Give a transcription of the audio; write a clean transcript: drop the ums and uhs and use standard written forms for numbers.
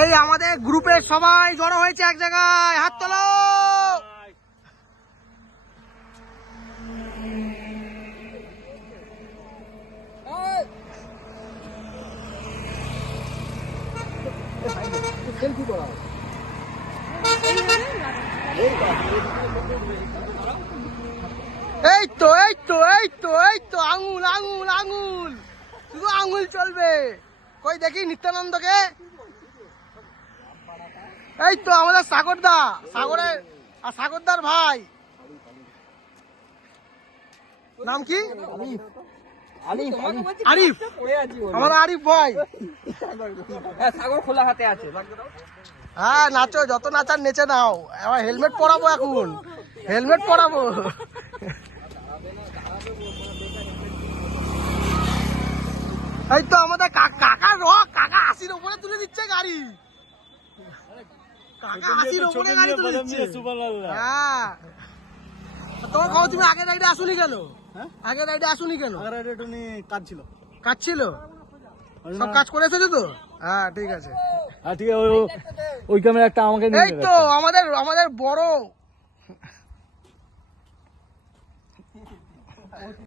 এই আমাদের গ্রুপের সবাই জড়ো হয়েছে এক জায়গায়, হাত তোলো। এই তো এই তো এই তো এই তো আঙুল আঙুল আঙুল, শুধু আঙুল চলবে। কই দেখি নিত্যানন্দকে। এই তো আমাদের সাগরদা, সাগরের আর সাগরদার ভাই, নাম কি? আরিফ, আমাদের আরিফ ভাই। সাগর খোলা হাতে আছে। হ্যাঁ নাচো, যত নাচার নেচে নাও। এবার হেলমেট পরাবো, এখন হেলমেট পরাবো। এই তো আমাদের কাকা কাকা 80-র উপরে তুলে দিচ্ছে গাড়ি। কাকা 80-র উপরে গাড়ি তুলে দিচ্ছে। হ্যাঁ, তোমার খবর, তুমি আগের রাইডে আসুনি কেন? আগের রাইডে আসুনি কেন? কাজ ছিল, কাজ ছিল, সব কাজ করে এসেছো তো? হ্যাঁ ঠিক আছে। হ্যাঁ ঠিক আছে, ওই ক্যামেরা একটা আমাকে এই তো আমাদের বড়